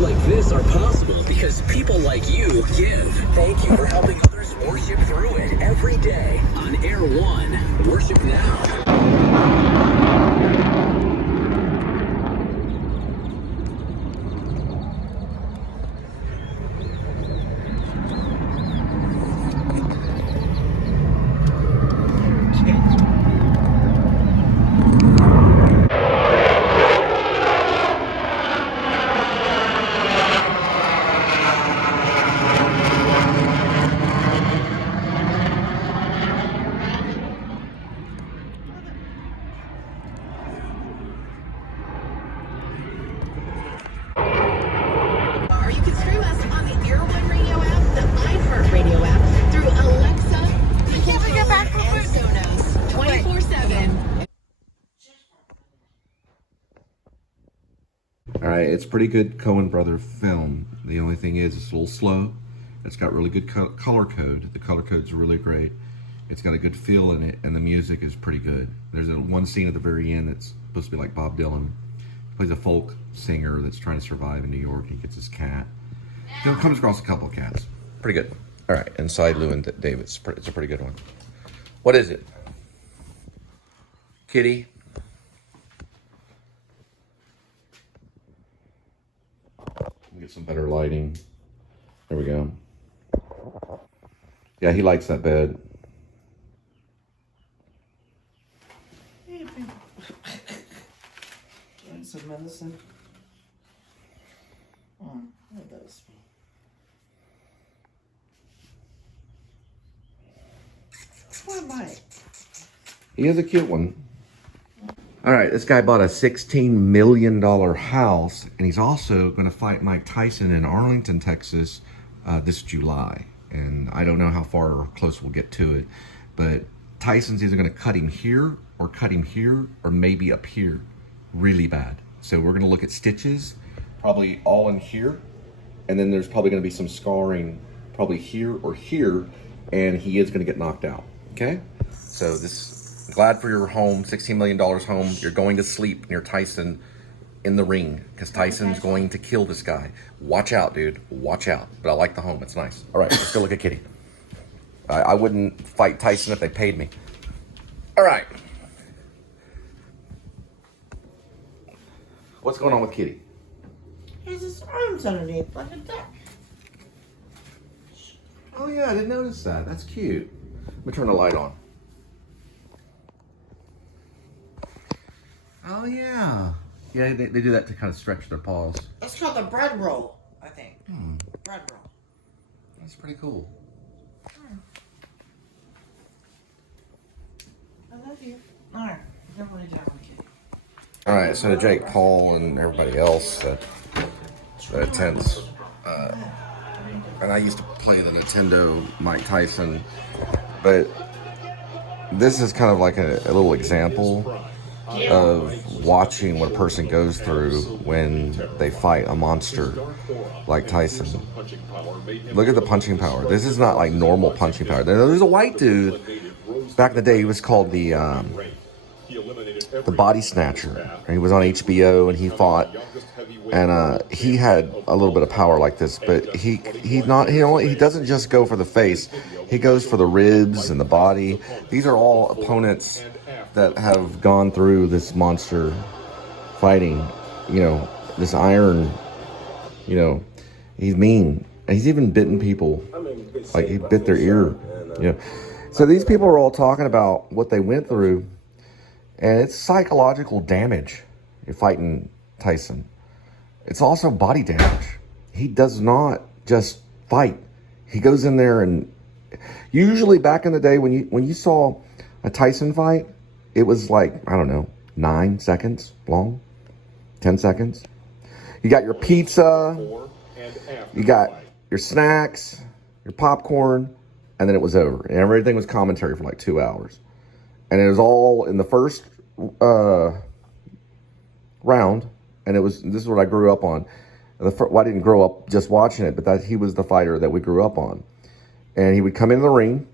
like this are possible because people like you give. Thank you for helping others worship through it every day on Air One. Worship now. It's pretty good Coen brother film. The only thing is it's a little slow. It's got really good color code. The color code's really great. It's got a good feel in it, and the music is pretty good. There's one scene at the very end that's supposed to be like Bob Dylan. He plays a folk singer that's trying to survive in New York. He gets his cat. He comes across a couple of cats. Pretty good. All right, inside Llewelyn Davis. It's a pretty good one. What is it? Kitty? Get some better lighting. There we go. Yeah, he likes that bed. Hey, baby. Getting some medicine. What does? What am I? He is a cute one. All right, this guy bought a $16 million house, and he's also going to fight Mike Tyson in Arlington, Texas, this July. And I don't know how far or close we'll get to it, but Tyson's either going to cut him here, or maybe up here, really bad. So we're going to look at stitches, probably all in here, and then there's probably going to be some scarring, probably here or here, and he is going to get knocked out. Okay, so this. Glad for your home, $16 million home. You're going to sleep near Tyson in the ring because Tyson's going to kill this guy. Watch out, dude. Watch out. But I like the home. It's nice. All right, let's go look at Kitty. I wouldn't fight Tyson if they paid me. All right. What's going on with Kitty? He has his arms underneath like a duck. Oh, yeah, I didn't notice that. That's cute. Let me turn the light on. Oh, yeah. Yeah, they do that to kind of stretch their paws. That's called the bread roll, I think. Bread roll. That's pretty cool. I love you. All right. Everybody down, okay. All right, so to Jake, Paul, and everybody else that attends, and I used to play the Nintendo Mike Tyson, but this is kind of like a little example of watching what a person goes through when they fight a monster like Tyson. Look at the punching power. This is not like normal punching power. There's a white dude back in the day. He was called the Body Snatcher. He was on HBO and he fought, and he had a little bit of power like this. But he doesn't just go for the face. He goes for the ribs and the body. These are all opponents that have gone through this monster fighting, this iron, he's mean. And he's even bitten people, like he bit their ear, So these people are all talking about what they went through, and it's psychological damage. You're fighting Tyson. It's also body damage. He does not just fight. He goes in there, and usually back in the day when you saw a Tyson fight, it was like, I don't know, 9 seconds long, 10 seconds. You got your pizza, you got your snacks, your popcorn, and then it was over. And everything was commentary for like 2 hours. And it was all in the first round, and this is what I grew up on. Well, I didn't grow up just watching it, but he was the fighter that we grew up on. And he would come into the ring,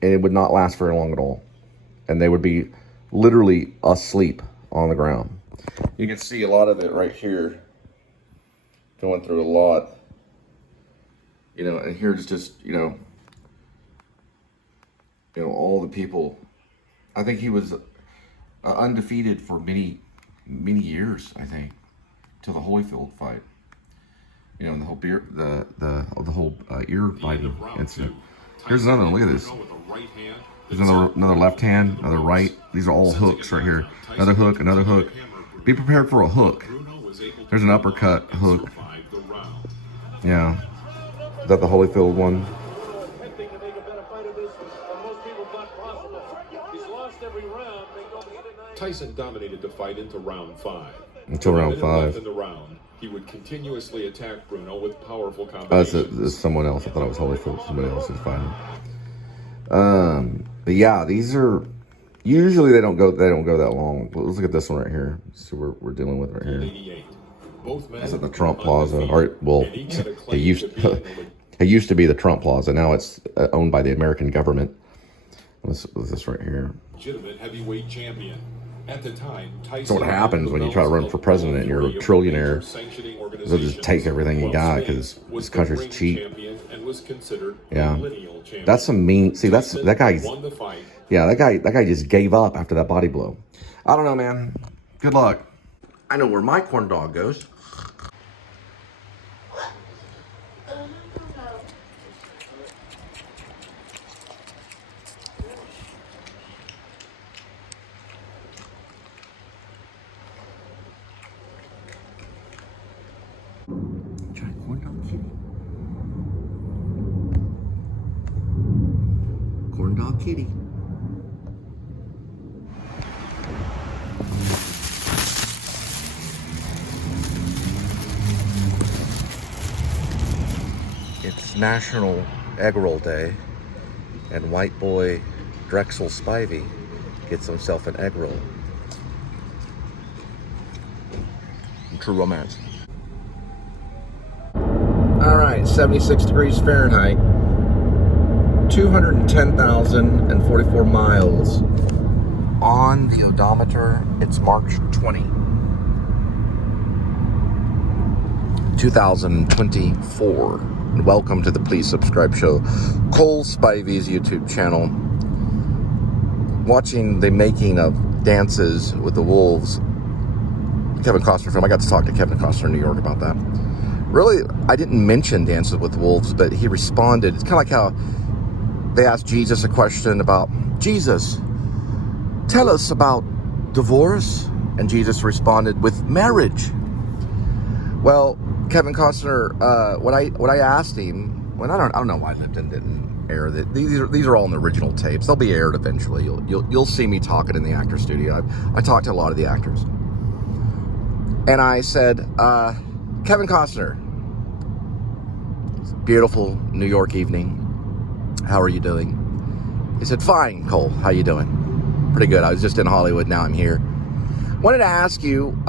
and it would not last very long at all. And they would be literally asleep on the ground. You can see a lot of it right here. going through a lot. You know, and here's just, you know, all the people. I think he was undefeated for many years, I think, till the Holyfield fight. You know, and the whole ear biting incident. Here's another one. Look at this. There's another left hand, another right. These are all hooks right here. Another hook, another hook. Be prepared for a hook. There's an uppercut hook. Yeah. Is that the Holyfield one? Tyson dominated the fight into round 5. Until round 5. In the round, he would continuously attack Bruno with powerful combinations. This is someone else. I thought it was Holyfield. Somebody else is fighting. But yeah, these are usually they don't go that long. Let's look at this one right here. See what we're dealing with right here. That's at the Trump Plaza. Or, well, it used to be the Trump Plaza. Now it's owned by the American government. What's this right here? Legitimate heavyweight champion. At the time, Tyson. So what happens when you try to run for president and you're a trillionaire? They'll just take everything you got because this country's cheap. Yeah, that's some mean. See, that guy. Yeah, that guy just gave up after that body blow. I don't know, man. Good luck. I know where my corn dog goes. Corn dog kitty. Corn dog kitty. It's National Egg Roll Day, and white boy Drexel Spivey gets himself an egg roll. True romance. All right, 76 degrees Fahrenheit, 210,044 miles. On the odometer, it's March 20, 2024. And welcome to the Please Subscribe show, Cole Spivey's YouTube channel. Watching the making of Dances with the Wolves, Kevin Costner film. I got to talk to Kevin Costner in New York about that. Really, I didn't mention Dances with the Wolves, but he responded. It's kind of like how they asked Jesus a question about, Jesus, tell us about divorce. And Jesus responded with marriage. Well, Kevin Costner, what I asked him, well, I don't know why Lipton didn't air that. These are all in the original tapes. They'll be aired eventually. You'll see me talking in the actor studio. I talked to a lot of the actors. And I said, Kevin Costner, it's a beautiful New York evening. How are you doing? He said, fine, Cole. How you doing? Pretty good. I was just in Hollywood. Now I'm here. Wanted to ask you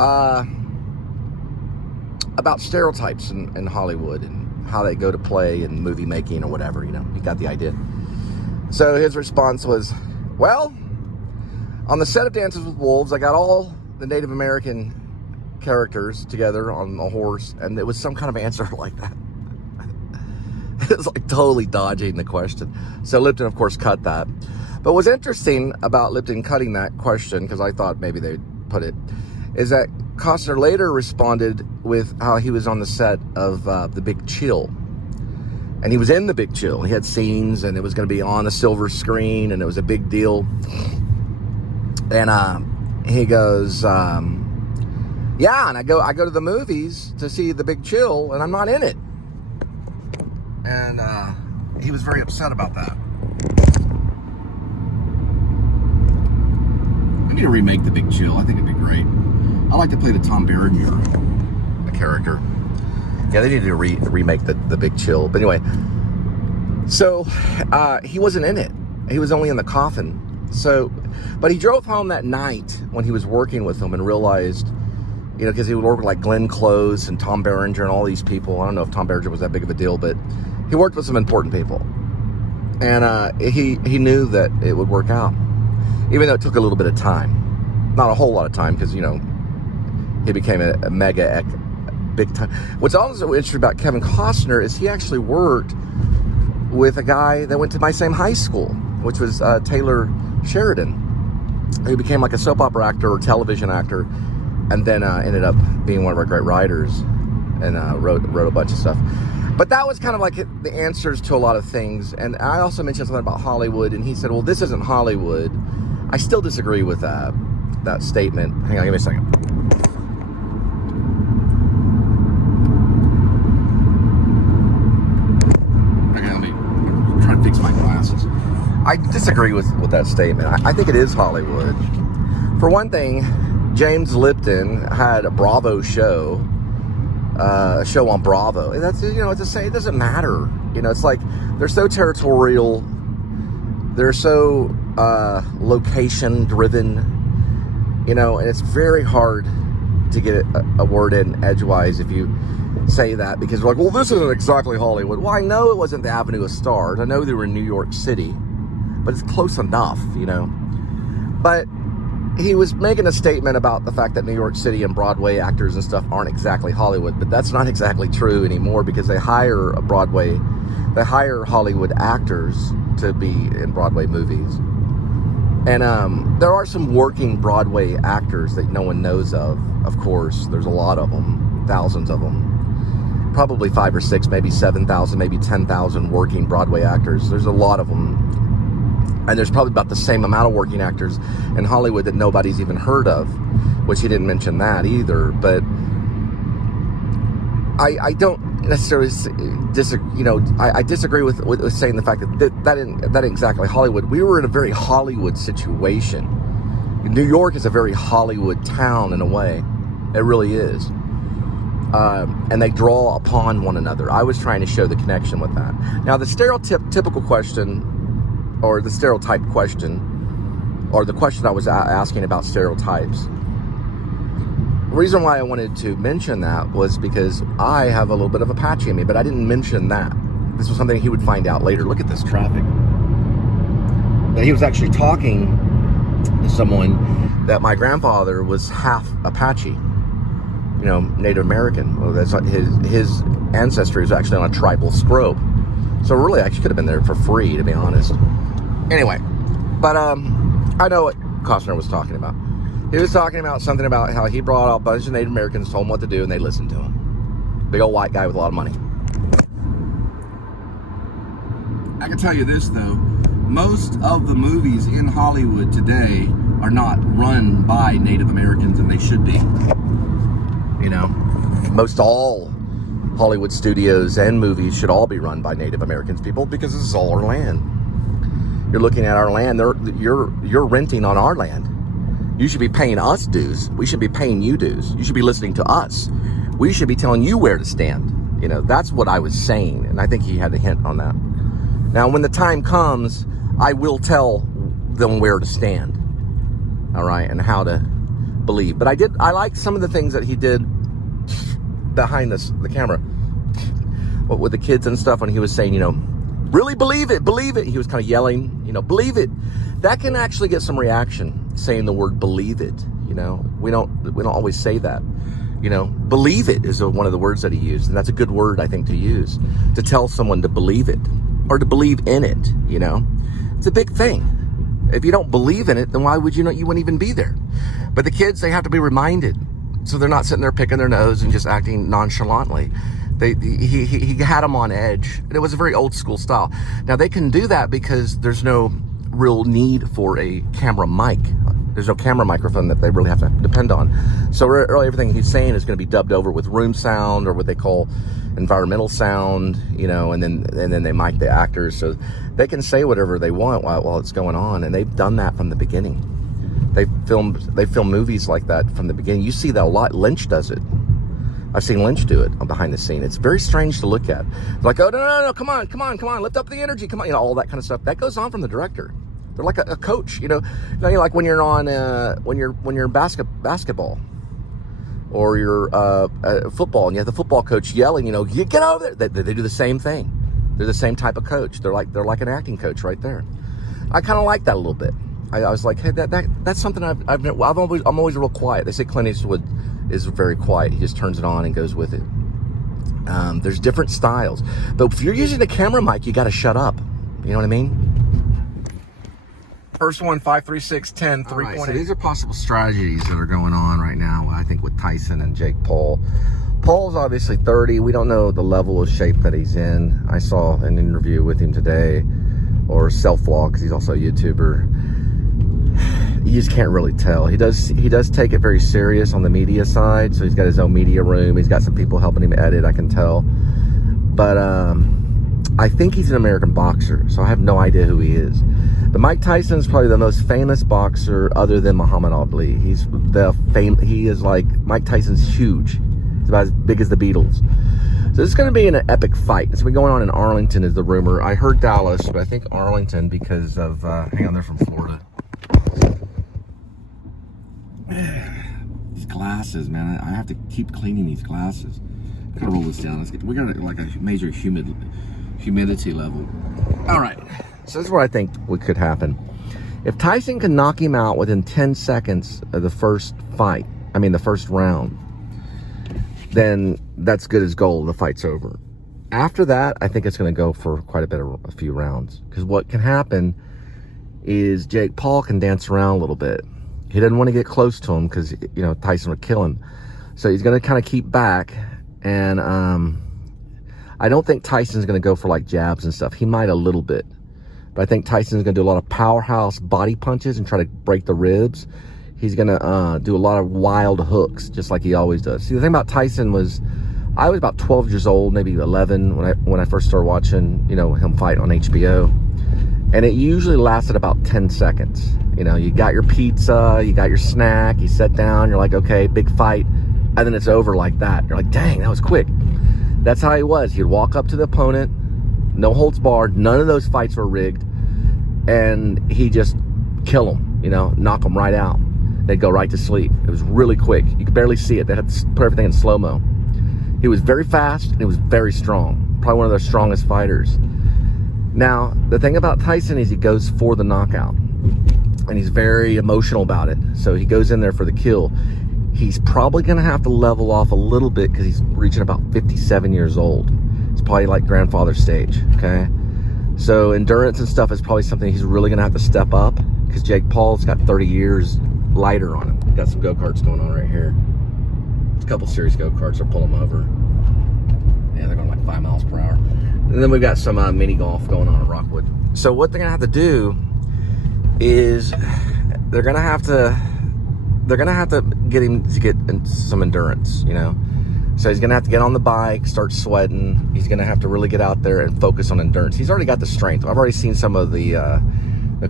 about stereotypes in Hollywood and how they go to play in movie making or whatever. You know, you got the idea. So his response was, well, on the set of Dances with Wolves, I got all the Native American characters together on a horse, and it was some kind of answer like that. It was like totally dodging the question. So Lipton, of course, cut that. But what's interesting about Lipton cutting that question, because I thought maybe they'd put it, is that Costner later responded with how he was on the set of The Big Chill. And he was in The Big Chill. He had scenes, and it was going to be on a silver screen, and it was a big deal. And he goes, yeah, and I go to the movies to see The Big Chill, and I'm not in it. And he was very upset about that. I need to remake The Big Chill. I think it'd be great. I like to play the Tom Berenger character. Yeah, they need to remake the Big Chill. But anyway, so he wasn't in it. He was only in the coffin. So, but he drove home that night when he was working with him and realized, you know, because he would work with like Glenn Close and Tom Berenger and all these people. I don't know if Tom Berenger was that big of a deal, but he worked with some important people. And he knew that it would work out, even though it took a little bit of time. Not a whole lot of time, because, you know, he became a mega big time. What's also interesting about Kevin Costner is he actually worked with a guy that went to my same high school, which was Taylor Sheridan, who became like a soap opera actor or television actor, and then ended up being one of our great writers, and wrote a bunch of stuff. But that was kind of like the answers to a lot of things. And I also mentioned something about Hollywood, and he said, well, this isn't Hollywood. I still disagree with that statement. Hang on, give me a second. Okay, let me try to fix my glasses. I disagree with that statement. I think it is Hollywood. For one thing, James Lipton had a Bravo show, a show on Bravo. And that's, you know, it's it doesn't matter. You know, it's like they're so territorial. They're so location driven, you know, and it's very hard to get a word in edgewise if you say that, because they're like, well, this isn't exactly Hollywood. Well, I know it wasn't the Avenue of Stars. I know they were in New York City, but it's close enough, you know. But he was making a statement about the fact that New York City and Broadway actors and stuff aren't exactly Hollywood, but that's not exactly true anymore, because they hire Hollywood actors to be in Broadway movies. And there are some working Broadway actors that no one knows of course. There's a lot of them, thousands of them. Probably 5 or 6, maybe 7,000, maybe 10,000 working Broadway actors. There's a lot of them. And there's probably about the same amount of working actors in Hollywood that nobody's even heard of, which he didn't mention that either. But I don't necessarily I disagree with saying the fact that ain't exactly Hollywood. We were in a very Hollywood situation. New York is a very Hollywood town in a way. It really is. And they draw upon one another. I was trying to show the connection with that. Now, the stereotypical question, or the stereotype question, or the question I was asking about stereotypes. The reason why I wanted to mention that was because I have a little bit of Apache in me, but I didn't mention that. This was something he would find out later. Look at this traffic. That he was actually talking to someone that my grandfather was half Apache, you know, Native American. Well, that's his ancestry was actually on a tribal scrope. So really, I actually could have been there for free, to be honest. Anyway, but I know what Costner was talking about. He was talking about something about how he brought out a bunch of Native Americans, told them what to do, and they listened to him. Big old white guy with a lot of money. I can tell you this, though. Most of the movies in Hollywood today are not run by Native Americans, and they should be. You know, most all Hollywood studios and movies should all be run by Native Americans people, because this is all our land. You're looking at our land. You're renting on our land. You should be paying us dues. We should be paying you dues. You should be listening to us. We should be telling you where to stand. You know, that's what I was saying, and I think he had a hint on that. Now, when the time comes, I will tell them where to stand. All right, and how to believe. But I like some of the things that he did behind the camera, with the kids and stuff, when he was saying, you know, really believe it. He was kind of yelling, you know, believe it. That can actually get some reaction, saying the word believe it. You know, we don't always say that. You know, believe it is one of the words that he used, and that's a good word, I think, to use, to tell someone to believe it, or to believe in it. You know, it's a big thing. If you don't believe in it, then why would you wouldn't even be there. But the kids, they have to be reminded, so they're not sitting there picking their nose and just acting nonchalantly. He had them on edge, and it was a very old school style. Now, they can do that because there's no real need for a camera mic. There's no camera microphone that they really have to depend on. So really everything he's saying is going to be dubbed over with room sound, or what they call environmental sound, you know, and then they mic the actors so they can say whatever they want while it's going on. And they've done that from the beginning. They film movies like that from the beginning. You see that a lot. Lynch does it. I've seen Lynch do it behind the scene. It's very strange to look at. It's like, oh, no, come on, lift up the energy, come on, you know, all that kind of stuff. That goes on from the director. They're like a coach, you know, like when you're on, when you're in basketball, or you're football, and you have the football coach yelling, you know, you get over there. They do the same thing. They're the same type of coach. They're like an acting coach right there. I kind of like that a little bit. I was like, hey, that's something I'm always real quiet. They say Clint Eastwood is very quiet. He just turns it on and goes with it. There's different styles, but if you're using a camera mic, you got to shut up. You know what I mean? First one, 5, 3, 6, 10, 3.8. Right, so these are possible strategies that are going on right now, I think, with Tyson and Jake Paul. Paul's obviously 30. We don't know the level of shape that he's in. I saw an interview with him today, or self-vlog, because he's also a YouTuber. You just can't really tell. He does take it very serious on the media side, so he's got his own media room. He's got some people helping him edit, I can tell. But I think he's an American boxer, so I have no idea who he is. But Mike Tyson's probably the most famous boxer other than Muhammad Ali. He is like, Mike Tyson's huge. He's about as big as the Beatles. So this is going to be an epic fight. It's been going on in Arlington is the rumor. I heard Dallas, but I think Arlington because of, hang on, they're from Florida. These glasses, man, I have to keep cleaning these glasses. I gotta roll this down. We got like a major humidity level. All right, so this is what I think could happen. If Tyson can knock him out within 10 seconds of the first fight, the first round, then that's good as gold. The fight's over. After that, I think it's going to go for quite a few rounds, because what can happen is Jake Paul can dance around a little bit. He doesn't want to get close to him because, you know, Tyson would kill him. So he's going to kind of keep back. And I don't think Tyson's going to go for like jabs and stuff. He might a little bit. But I think Tyson's going to do a lot of powerhouse body punches and try to break the ribs. He's going to do a lot of wild hooks, just like he always does. See, the thing about Tyson was, I was about 12 years old, maybe 11, when I first started watching, you know, him fight on HBO. And it usually lasted about 10 seconds. You know, you got your pizza, you got your snack, you sit down, you're like, okay, big fight. And then it's over like that. You're like, dang, that was quick. That's how he was. He'd walk up to the opponent, no holds barred. None of those fights were rigged. And he just kill them, you know, knock them right out. They'd go right to sleep. It was really quick. You could barely see it. They had to put everything in slow-mo. He was very fast and he was very strong. Probably one of their strongest fighters. Now, the thing about Tyson is he goes for the knockout. And he's very emotional about it. So he goes in there for the kill. He's probably going to have to level off a little bit because he's reaching about 57 years old. It's probably like grandfather stage, okay? So endurance and stuff is probably something he's really going to have to step up, because Jake Paul's got 30 years lighter on him. Got some go-karts going on right here. There's a couple serious go-karts. They're pulling them over. Yeah, they're going like 5 miles per hour. And then we've got some mini golf going on in Rockwood. So what they're going to have to do is they're going to have to get him to get some endurance, you know. So he's going to have to get on the bike, start sweating. He's going to have to really get out there and focus on endurance. He's already got the strength. I've already seen some of the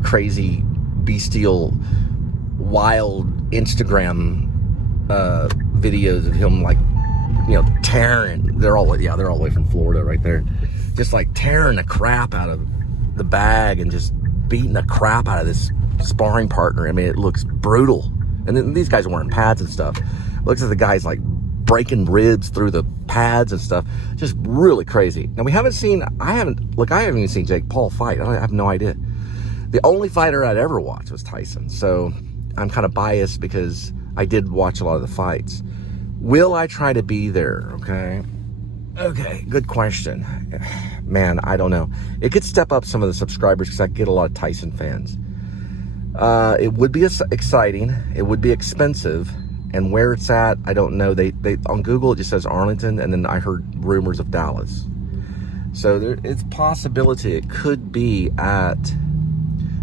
crazy, bestial, wild Instagram videos of him, like, you know, tearing. They're all the way from Florida right there. Just like tearing the crap out of the bag and just beating the crap out of this sparring partner. I mean, it looks brutal. And then these guys are wearing pads and stuff. It looks like the guy's like breaking ribs through the pads and stuff. Just really crazy. Now, I haven't even seen Jake Paul fight. I have no idea. The only fighter I'd ever watched was Tyson. So I'm kind of biased because I did watch a lot of the fights. Will I try to be there? Okay, good question. Man, I don't know. It could step up some of the subscribers because I get a lot of Tyson fans. It would be exciting. It would be expensive. And where it's at, I don't know. They on Google, it just says Arlington, and then I heard rumors of Dallas. So it's a possibility it could be at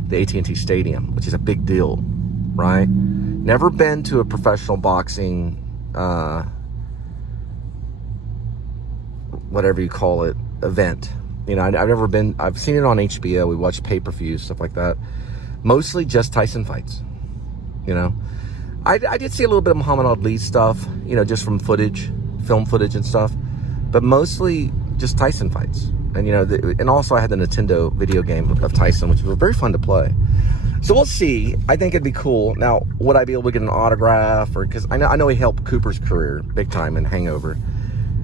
the A.D.W.C Stadium, which is a big deal, right? Never been to a professional boxing, whatever you call it, event. You know, I've never been. I've seen it on HBO. We watch pay-per-views, stuff like that. Mostly just Tyson fights, you know. I did see a little bit of Muhammad Ali stuff, you know, just from film footage and stuff, but mostly just Tyson fights. And, you know, and also I had the Nintendo video game of Tyson, which was very fun to play. So we'll see. I think it'd be cool. Now, would I be able to get an autograph? Or because I know he helped Cooper's career big time in Hangover.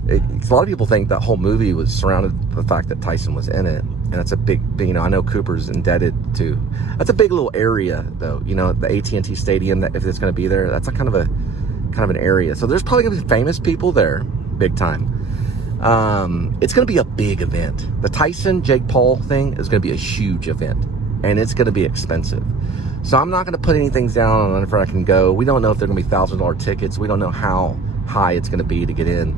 A lot of people think that whole movie was surrounded by the fact that Tyson was in it. And that's a big, you know, I know Cooper's indebted to. That's a big little area, though. You know, the AT&T Stadium, that if it's going to be there, that's a kind of a kind of an area. So there's probably going to be famous people there, big time. It's going to be a big event. The Tyson Jake Paul thing is going to be a huge event, and it's going to be expensive. So I'm not going to put anything down on if I can go. We don't know if they're going to be $1,000 tickets. We don't know how high it's going to be to get in,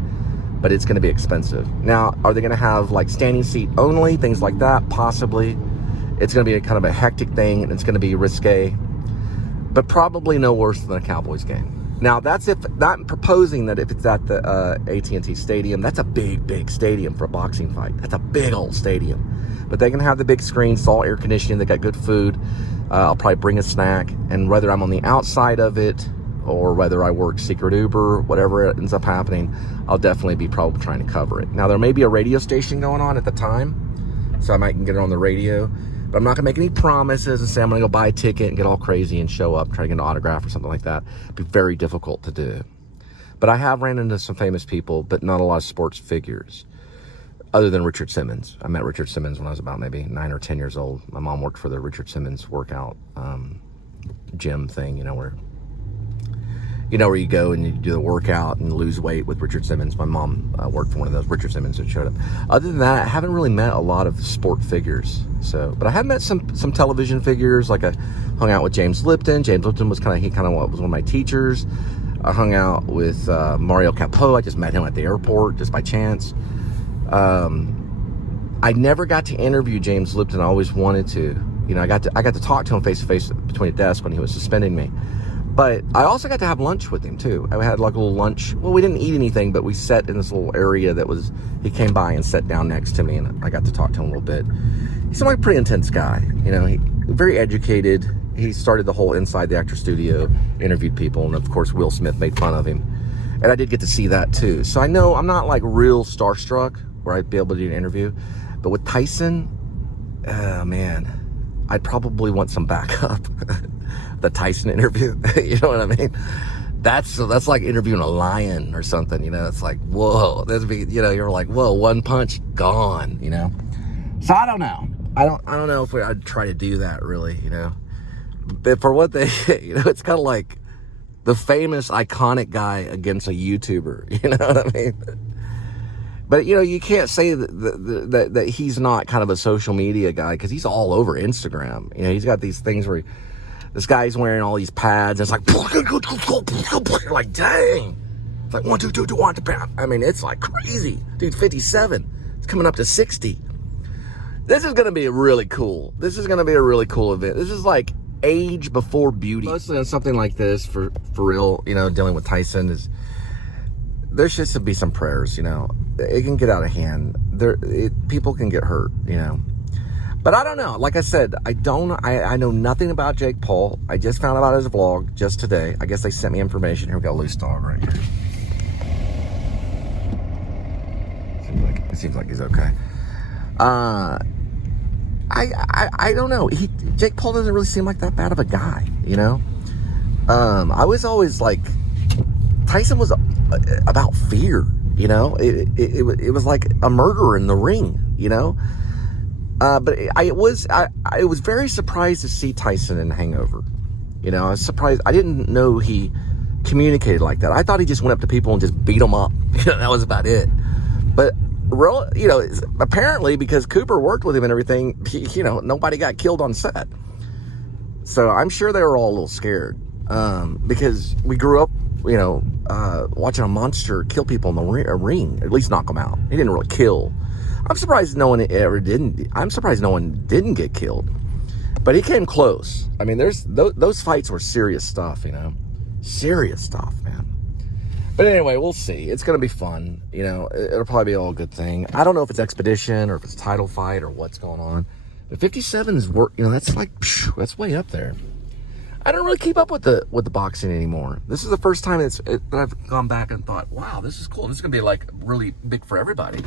but it's going to be expensive. Now, are they going to have like standing seat only, things like that? Possibly. It's going to be a kind of a hectic thing, and it's going to be risque, but probably no worse than a Cowboys game. Now, that's if not proposing that if it's at the AT&T Stadium. That's a big stadium for a boxing fight. That's a big old stadium. But they can have the big screen, it's all air conditioning, they got good food. I'll probably bring a snack, and whether I'm on the outside of it or whether I work secret Uber, whatever ends up happening, I'll definitely be probably trying to cover it. Now, there may be a radio station going on at the time, so I might get it on the radio. But I'm not going to make any promises and say I'm going to go buy a ticket and get all crazy and show up, try to get an autograph or something like that. It'd be very difficult to do. But I have ran into some famous people, but not a lot of sports figures, other than Richard Simmons. I met Richard Simmons when I was about maybe 9 or 10 years old. My mom worked for the Richard Simmons workout gym thing, where you go and you do the workout and lose weight with Richard Simmons. My mom worked for one of those Richard Simmons that showed up. Other than that, I haven't really met a lot of sport figures. But I have met some television figures. Like I hung out with James Lipton. James Lipton was was one of my teachers. I hung out with Mario Capo. I just met him at the airport just by chance. I never got to interview James Lipton. I always wanted to. I got to talk to him face to face between a desk when he was suspending me. But I also got to have lunch with him too. I had like a little lunch. Well, we didn't eat anything, but we sat in this little area he came by and sat down next to me, and I got to talk to him a little bit. He seemed like a pretty intense guy, he very educated. He started the whole Inside the Actor Studio, interviewed people, and of course Will Smith made fun of him. And I did get to see that too. So I know I'm not like real starstruck where I'd be able to do an interview. But with Tyson, oh man, I'd probably want some backup. The Tyson interview, you know what I mean? That's like interviewing a lion or something, It's like, whoa, you're like, whoa, one punch, gone, So I don't know. I don't know if I'd try to do that really, But for what they, it's kind of like the famous iconic guy against a YouTuber, you know what I mean? But, you can't say that he's not kind of a social media guy, because he's all over Instagram. He's got these things where this guy's wearing all these pads, and it's like, you're like, dang. It's like 1, 2, 2, 2, 1, 2, I mean, it's like crazy. Dude, 57. It's coming up to 60. This is going to be really cool. This is going to be a really cool event. This is like age before beauty. Mostly on something like this, for real, dealing with Tyson, there should be some prayers, It can get out of hand. People can get hurt, But I don't know. Like I said, I know nothing about Jake Paul. I just found out his vlog just today. I guess they sent me information. Here we got a loose dog right here. It seems like he's okay. I don't know. Jake Paul doesn't really seem like that bad of a guy, I was always like, Tyson was about fear, It was like a murderer in the ring, But I was very surprised to see Tyson in Hangover. I was surprised. I didn't know he communicated like that. I thought he just went up to people and just beat them up. That was about it. But apparently, because Cooper worked with him and everything, nobody got killed on set. So I'm sure they were all a little scared, because we grew up, watching a monster kill people in the ring, at least knock them out. He didn't really kill. I'm surprised no one didn't get killed, but he came close. I mean, those fights were serious stuff, serious stuff, man. But anyway, we'll see. It's going to be fun. It'll probably be all a good thing. I don't know if it's Expedition or if it's title fight or what's going on, but 57 is that's like, that's way up there. I don't really keep up with the boxing anymore. This is the first time that I've gone back and thought, wow, this is cool. This is going to be like really big for everybody.